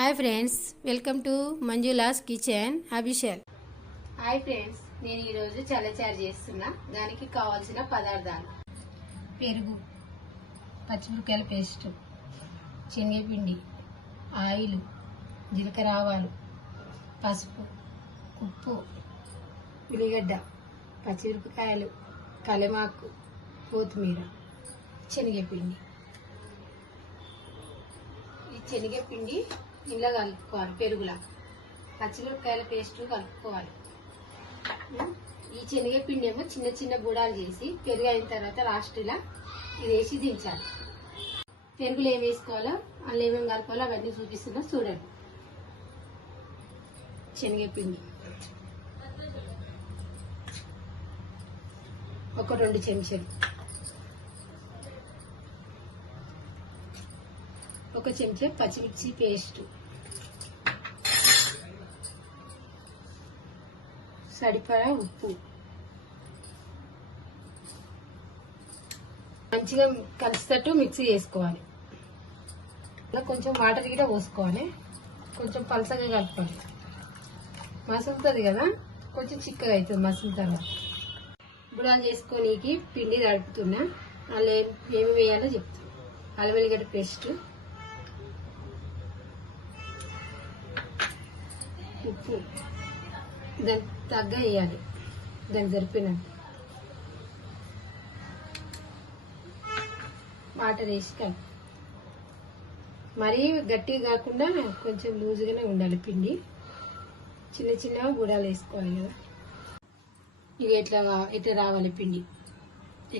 Hi friends, welcome to Manjula's kitchen అభిషేల్. Hi friends, నేను ఈరోజు చల్లచారు చేస్తున్నా. దానికి కావాల్సిన పదార్థాలు: పెరుగు, పచ్చిమిరపకాయల పేస్ట్, శనగపిండి, ఆయిల్, జీలకర్ర ఆవాలు, పసుపు, ఉప్పు, ఉల్లిగడ్డ, పచ్చిమిరపకాయలు, కలమాకు, కొత్తిమీర, శనగపిండి. ఈ శనగపిండి ఇలా కలుపుకోవాలి. పెరుగులా పచ్చిమిరపకాయల పేస్ట్ కలుపుకోవాలి. ఈ శనగపిండి ఏమో చిన్న చిన్న బుడాలు చేసి పెరుగు అయిన తర్వాత లాస్ట్ ఇలా ఇది వేసి దించాలి. పెరుగులు ఏం వేసుకోవాలో అందులో ఏమేమి కలుపుకోవాలో అవన్నీ చూపిస్తున్నా చూడండి. శనగపిండి ఒక 2 చెంచాలు, ఒక చెంచా పచ్చిమిర్చి పేస్ట్, సరిపడా ఉప్పు, మంచిగా కలిసేటట్టు మిక్సీ చేసుకోవాలి. కొంచెం వాటర్ కూడా పోసుకోవాలి. కొంచెం పలసగా కలపాలి. మసులుతుంది కదా, కొంచెం చిక్కగా అవుతుంది మసులు తర్వాత. బుడాలు చేసుకోనీకి పిండి తడుపుతున్నా. అందులో ఏమి వేయాలో చెప్తాను. అల్లం వెల్లిగడ్డ పేస్ట్, ఉప్పు దానికి తగ్గ వేయాలి, దానికి సరిపోయినట్టు. వాటర్ వేసి కలిపి మరీ గట్టిగా కాకుండా కొంచెం లూజుగానే ఉండాలి పిండి. చిన్న చిన్నగా బుడాలు వేసుకోవాలి కదా. ఇక ఇట్లా రావాలి పిండి.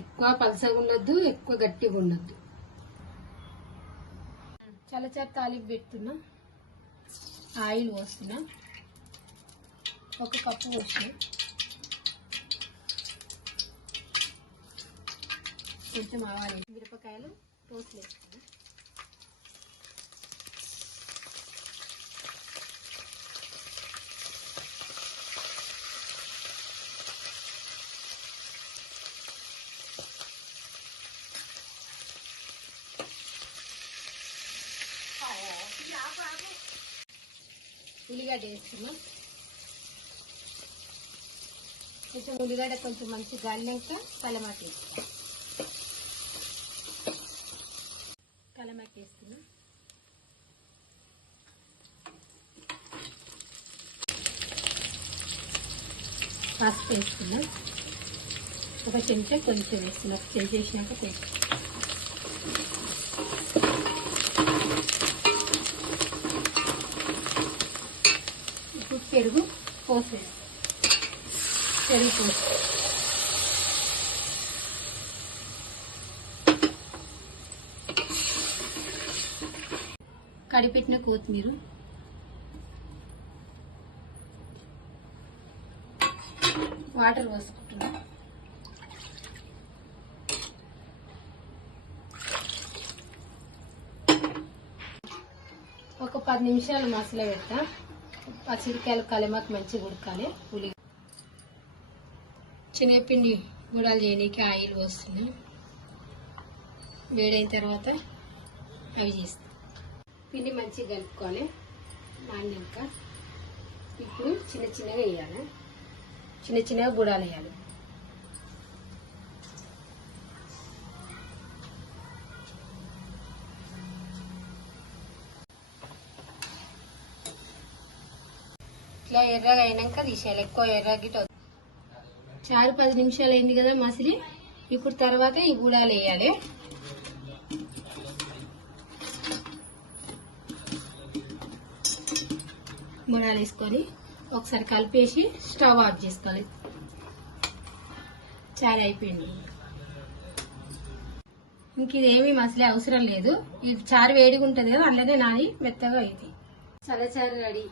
ఎక్కువ పలసగా ఉండొద్దు, ఎక్కువ గట్టిగా ఉండొద్దు. చల్లచారు తాలింపు పెడుతున్నా. ఆయిల్ పోస్తున్నా. 1 కప్పు పోసిన. కొంచెం ఆవాలు, మిరపకాయలు రోస్ట్ వేసుకున్నా. ఉల్లిగడ్డ వేసుకున్నా. కొంచెం ఉల్లిగడ్డ కొంచెం మంచి గాలినాక కలమాకి వేసుకున్నా. కలమాకి వేసుకున్నా. పసుపు వేసుకున్నా. 1 చెంచా కొంచెం వేసుకున్నా. 1 చెంచా వేసినాక కొంచెం ఇప్పుడు పెరుగు పోసేది. పెరుగు పోసి కడిపెట్టిన కొత్తిమీర, వాటర్ పోసుకుంటున్నా. ఒక 10 నిమిషాలు మసాలా పెడతా. పచ్చిమిరపకాయలు కలమాకు మంచిగా ఉడకాలి. శనగపిండి గుడాలు చేయడానికి ఆయిల్ పోస్తున్నా. వేడైన తర్వాత అవి చేస్తాం. పిండి మంచిగా కలుపుకోవాలి. నానినాక ఇప్పుడు చిన్న చిన్నగా వేయాలి. చిన్న చిన్నగా గుడాలు వేయాలి. ఇట్లా ఎర్రగా అయినాక తీసేయాలి. ఎక్కువ ఎర్రగిట చారు 10 నిమిషాలు అయింది కదా మసిలి. ఇప్పుడు తర్వాత ఈ గుడాలు వేయాలి. గుడాలు వేసుకొని ఒకసారి కలిపేసి స్టవ్ ఆఫ్ చేసుకోవాలి. చారు అయిపోయింది. ఇంక ఇదేమీ మసిలే అవసరం లేదు. ఇది చారు వేడిగా ఉంటుంది కదా, అందులోనే నాని మెత్తగా అయింది. చల్లచారు రెడీ.